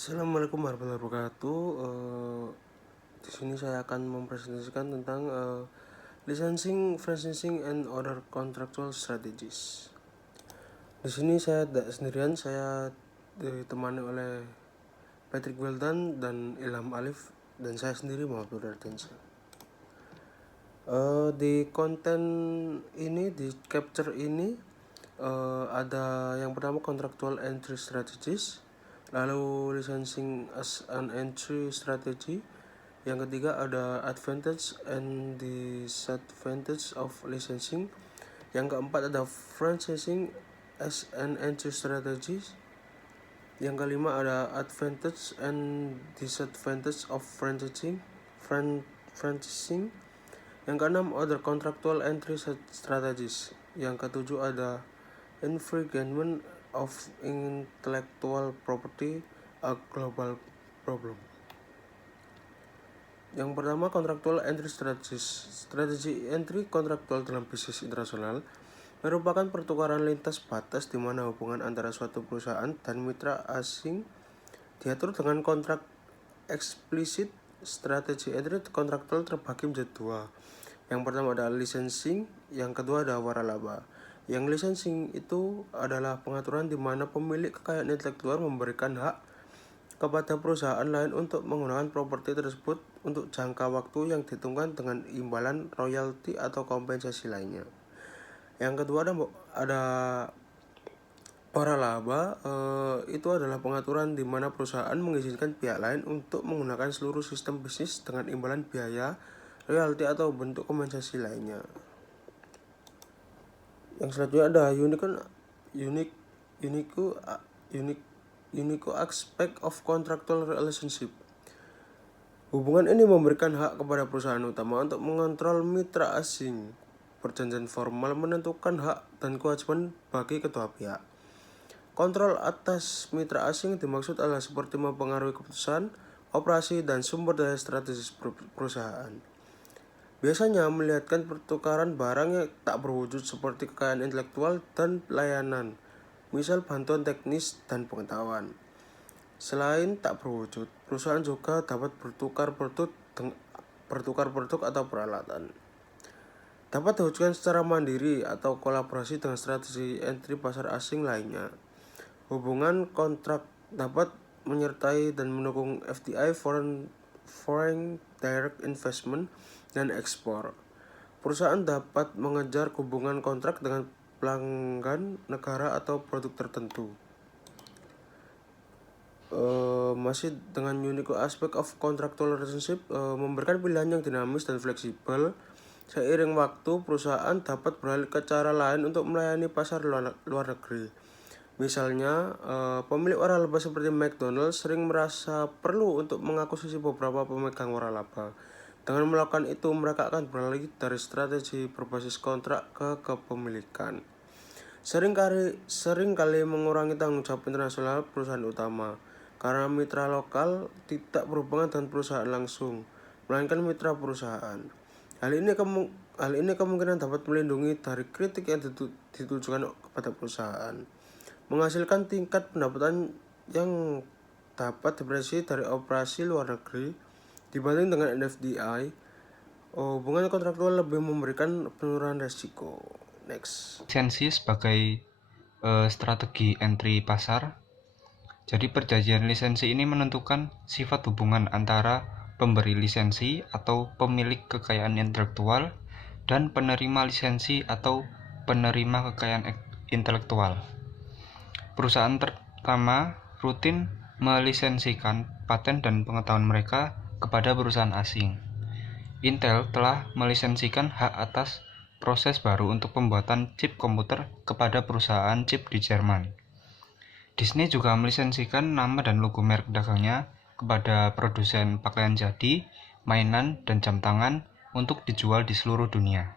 Assalamualaikum warahmatullahi wabarakatuh. Di sini saya akan mempresentasikan tentang licensing, franchising, and other contractual strategies. Di sini saya tidak sendirian, saya ditemani oleh Patrick Weldan dan Ilham Alif, dan saya sendiri Muhammad Ardiansyah. Di konten ini, di capture ini ada yang pertama contractual entry strategies, lalu licensing as an entry strategy, yang ketiga ada advantage and disadvantage of licensing, yang keempat ada franchising as an entry strategy, yang kelima ada advantage and disadvantage of franchising, yang keenam other contractual entry strategies, yang ketujuh ada infringement of intellectual property, a global problem. Yang pertama, contractual entry strategies. Strategi entry kontraktual dalam bisnis internasional merupakan pertukaran lintas batas di mana hubungan antara suatu perusahaan dan mitra asing diatur dengan kontrak eksplisit. Strategi entry kontraktual terbagi menjadi dua. Yang pertama ada licensing, yang kedua ada waralaba. Yang licensing itu adalah pengaturan di mana pemilik kekayaan intelektual memberikan hak kepada perusahaan lain untuk menggunakan properti tersebut untuk jangka waktu yang ditentukan dengan imbalan royalti atau kompensasi lainnya. Yang kedua ada waralaba, itu adalah pengaturan di mana perusahaan mengizinkan pihak lain untuk menggunakan seluruh sistem bisnis dengan imbalan biaya, royalti atau bentuk kompensasi lainnya. Yang selanjutnya ada unique aspect of contractual relationship. Hubungan ini memberikan hak kepada perusahaan utama untuk mengontrol mitra asing. Perjanjian formal menentukan hak dan kewajiban bagi kedua pihak. Kontrol atas mitra asing dimaksud adalah seperti mempengaruhi keputusan, operasi, dan sumber daya strategis perusahaan. Biasanya melihatkan pertukaran barang yang tak berwujud seperti kekayaan intelektual dan layanan, misal bantuan teknis dan pengetahuan. Selain tak berwujud, perusahaan juga dapat bertukar produk atau peralatan. Dapat diwujudkan secara mandiri atau kolaborasi dengan strategi entry pasar asing lainnya. Hubungan kontrak dapat menyertai dan mendukung FDI, foreign direct investment, dan ekspor. Perusahaan dapat mengejar hubungan kontrak dengan pelanggan, negara, atau produk tertentu. Masih dengan unique aspect of contractual relationship, memberikan pilihan yang dinamis dan fleksibel. Seiring waktu, perusahaan dapat beralih ke cara lain untuk melayani pasar luar negeri. Misalnya, pemilik waralaba seperti McDonald's sering merasa perlu untuk mengakuisisi beberapa pemegang waralaba. Dengan melakukan itu, mereka akan beralih dari strategi berbasis kontrak ke kepemilikan. Seringkali mengurangi tanggung jawab internasional perusahaan utama, karena mitra lokal tidak berhubungan dengan perusahaan langsung, melainkan mitra perusahaan. Hal ini kemungkinan dapat melindungi dari kritik yang ditujukan kepada perusahaan, menghasilkan tingkat pendapatan yang dapat diprediksi dari operasi luar negeri dibanding dengan FDI. Hubungan kontraktual lebih memberikan penurunan resiko. Next. Lisensi sebagai strategi entry pasar. Jadi perjanjian lisensi ini menentukan sifat hubungan antara pemberi lisensi atau pemilik kekayaan intelektual dan penerima lisensi atau penerima kekayaan intelektual. Perusahaan pertama rutin melisensikan paten dan pengetahuan mereka kepada perusahaan asing. Intel telah melisensikan hak atas proses baru untuk pembuatan chip komputer kepada perusahaan chip di Jerman. Disney juga melisensikan nama dan logo merek dagangnya kepada produsen pakaian jadi, mainan, dan jam tangan untuk dijual di seluruh dunia.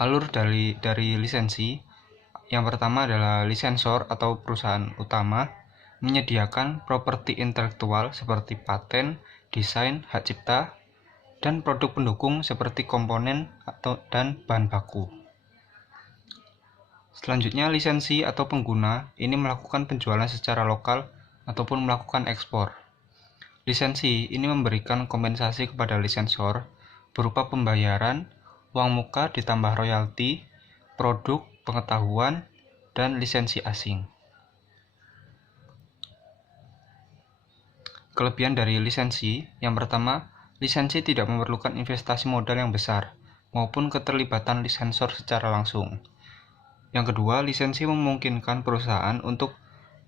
Alur dari lisensi, yang pertama adalah lisensor atau perusahaan utama menyediakan properti intelektual seperti paten, desain, hak cipta, dan produk pendukung seperti komponen dan bahan baku. Selanjutnya, lisensi atau pengguna ini melakukan penjualan secara lokal ataupun melakukan ekspor. Lisensi ini memberikan kompensasi kepada lisensor berupa pembayaran, uang muka ditambah royalti, produk, pengetahuan, dan lisensi asing. Kelebihan dari lisensi, yang pertama, lisensi tidak memerlukan investasi modal yang besar maupun keterlibatan lisensor secara langsung. Yang kedua, lisensi memungkinkan perusahaan untuk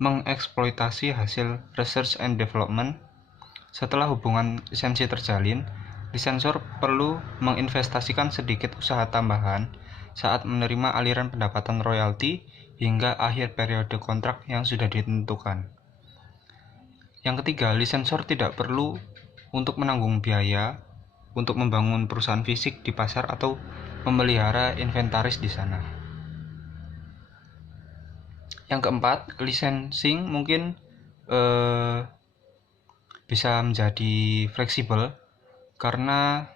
mengeksploitasi hasil research and development. Setelah hubungan lisensi terjalin, lisensor perlu menginvestasikan sedikit usaha tambahan saat menerima aliran pendapatan royalti hingga akhir periode kontrak yang sudah ditentukan. Yang ketiga, lisensor tidak perlu untuk menanggung biaya untuk membangun perusahaan fisik di pasar atau memelihara inventaris di sana. Yang keempat, licensing mungkin bisa menjadi fleksibel karena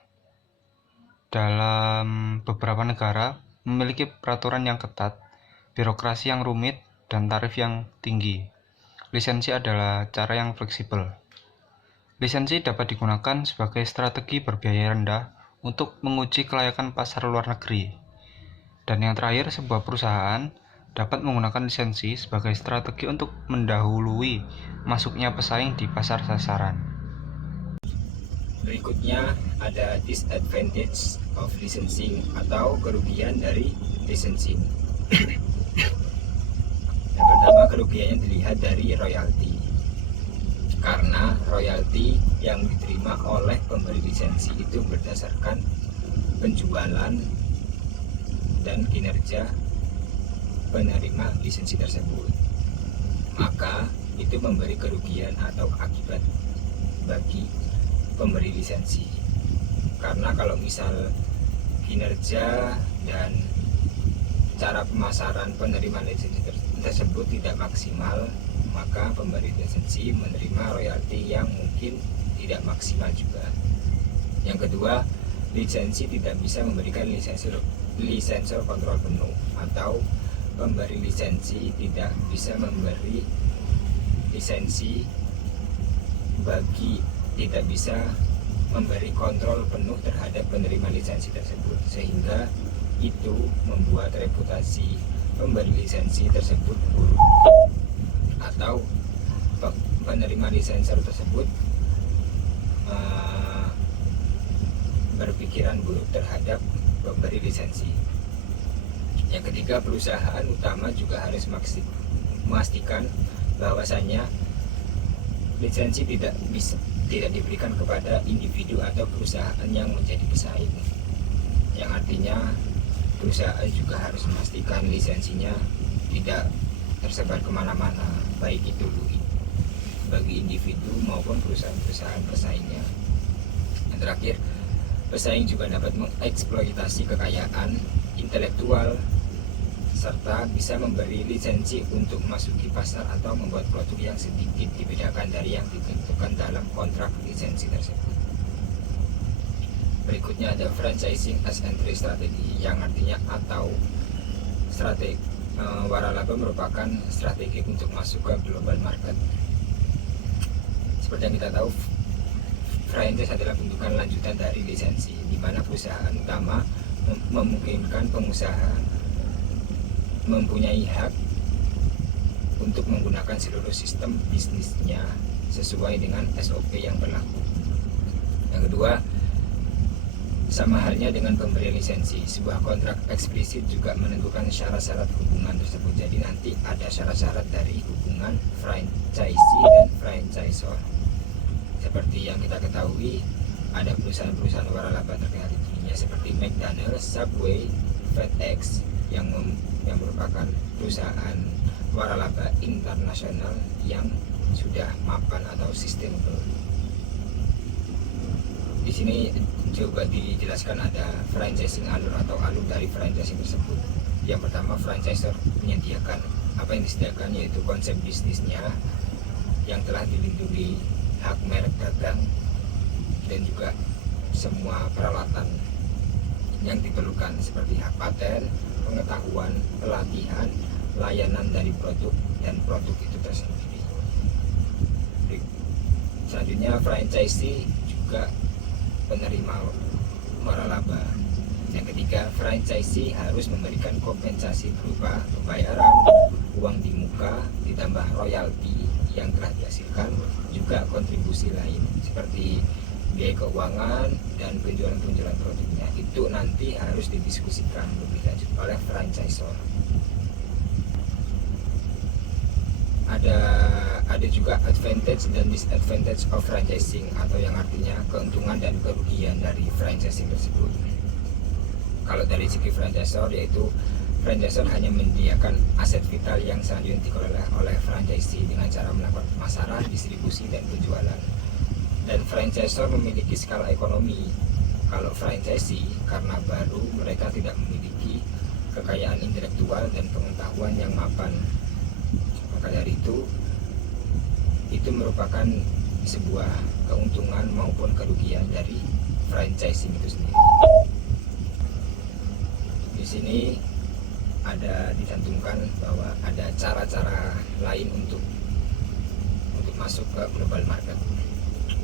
dalam beberapa negara memiliki peraturan yang ketat, birokrasi yang rumit, dan tarif yang tinggi. Lisensi adalah cara yang fleksibel. Lisensi dapat digunakan sebagai strategi berbiaya rendah untuk menguji kelayakan pasar luar negeri. Dan yang terakhir, sebuah perusahaan dapat menggunakan lisensi sebagai strategi untuk mendahului masuknya pesaing di pasar sasaran. Berikutnya ada disadvantage of licensing atau kerugian dari licensing. Yang pertama, kerugiannya dilihat dari royalti. Karena royalti yang diterima oleh pemberi lisensi itu berdasarkan penjualan dan kinerja penerima lisensi tersebut, maka itu memberi kerugian atau akibat bagi pemberi lisensi. Karena kalau misal kinerja dan cara pemasaran penerima lisensi tersebut tidak maksimal, maka pemberi lisensi menerima royalti yang mungkin tidak maksimal juga. Yang kedua, lisensi tidak bisa memberikan lisensor kontrol penuh, atau pemberi lisensi tidak bisa memberi lisensi tidak bisa memberi kontrol penuh terhadap penerima lisensi tersebut, sehingga itu membuat reputasi pemberi lisensi tersebut buruk, atau penerima lisensor tersebut berpikiran buruk terhadap pemberi lisensi. Yang ketiga, perusahaan utama juga harus memastikan bahwasanya lisensi tidak diberikan kepada individu atau perusahaan yang menjadi pesaing. Yang artinya perusahaan juga harus memastikan lisensinya tidak tersebar kemana-mana, baik itu bagi individu maupun perusahaan-perusahaan pesaingnya. Yang terakhir, pesaing juga dapat mengeksploitasi kekayaan intelektual serta bisa memberi lisensi untuk memasuki pasar atau membuat produk yang sedikit dibedakan dari yang ditentukan dalam kontrak lisensi tersebut. Berikutnya ada franchising as entry strategy, yang artinya atau strategi waralaba merupakan strategi untuk masuk ke global market. Seperti yang kita tahu, franchise adalah bentukan lanjutan dari lisensi, di mana perusahaan utama memungkinkan pengusaha mempunyai hak untuk menggunakan seluruh sistem bisnisnya sesuai dengan SOP yang berlaku. Yang kedua, sama halnya dengan pemberian lisensi, sebuah kontrak eksplisit juga menentukan syarat-syarat hubungan tersebut. Jadi nanti ada syarat-syarat dari hubungan franchisee dan franchisor. Seperti yang kita ketahui, ada perusahaan-perusahaan waralaba terkenal di dunia seperti McDonald's, Subway, FedEx yang merupakan perusahaan waralaba internasional yang sudah mapan atau sustainable. Di sini coba dijelaskan ada franchising alur atau alur dari franchising tersebut. Yang pertama, franchisor menyediakan apa yang disediakan, yaitu konsep bisnisnya yang telah dilindungi hak merek dagang dan juga semua peralatan yang diperlukan seperti hak paten, pengetahuan, pelatihan, layanan dari produk dan produk itu tersendiri. selanjutnya franchisee juga penerima waralaba. Yang ketiga, franchisee harus memberikan kompensasi berupa pembayaran uang di muka ditambah royalti yang telah dihasilkan, juga kontribusi lain seperti biaya keuangan dan penjualan produknya. Itu nanti harus didiskusikan lebih lanjut oleh franchisor. Ada juga advantage dan disadvantage of franchising, atau yang artinya keuntungan dan kerugian dari franchising tersebut. Kalau dari segi franchisor, yaitu franchisor hanya menyediakan aset vital yang selanjutnya dikelola oleh franchisee dengan cara melakukan pemasaran, distribusi, dan penjualan. Dan franchisor memiliki skala ekonomi. Kalau franchisee, karena baru, mereka tidak memiliki kekayaan intelektual dan pengetahuan yang mapan. Maka dari itu merupakan sebuah keuntungan maupun kerugian dari franchising itu sendiri. Di sini ada dicantumkan bahwa ada cara-cara lain untuk masuk ke global market.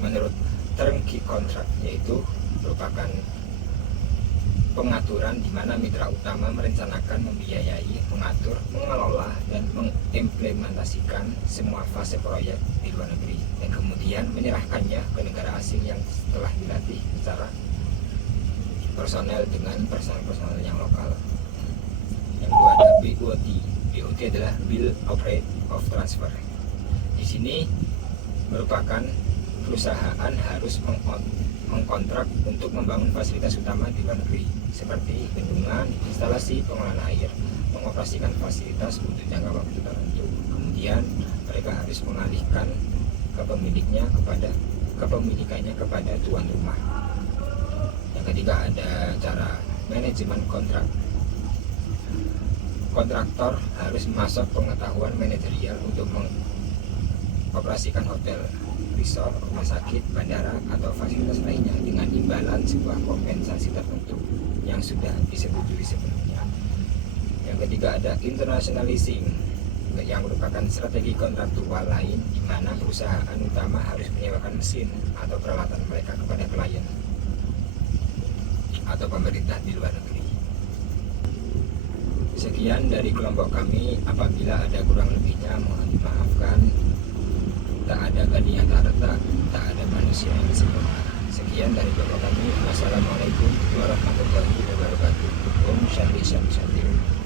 Menurut turnkey contract, yaitu merupakan pengaturan di mana mitra utama merencanakan, membiayai, mengatur, mengelola, dan mengimplementasikan semua fase proyek di luar negeri, dan kemudian menyerahkannya ke negara asing yang telah dilatih secara personel dengan personel yang lokal. Yang kedua ada BOT. BOT adalah Bill Operate of Transfer. Di sini merupakan perusahaan harus mengkontrak untuk membangun fasilitas utama di luar negeri seperti bendungan, instalasi pengolahan air, mengoperasikan fasilitas untuk jangka waktu tertentu. Kemudian mereka harus mengalihkan kepemilikannya kepada tuan rumah. Yang ketiga ada cara manajemen kontrak. Kontraktor harus masuk pengetahuan manajerial untuk mengoperasikan hotel, resort, rumah sakit, bandara, atau fasilitas lainnya dengan imbalan sebuah kompensasi tertentu yang sudah disetujui sebelumnya. Yang ketiga ada internationalizing, yang merupakan strategi kontraktual lain di mana perusahaan utama harus menyewakan mesin atau peralatan mereka kepada klien atau pemerintah di luar negeri. Sekian dari kelompok kami. Apabila ada kurang lebihnya mohon dimaafkan. Tak ada gading yang tak retak, tak ada manusia yang sempurna. Sekian dari kelompok kami. Wassalamualaikum warahmatullahi wabarakatuh. Om Shanti Shanti Shanti.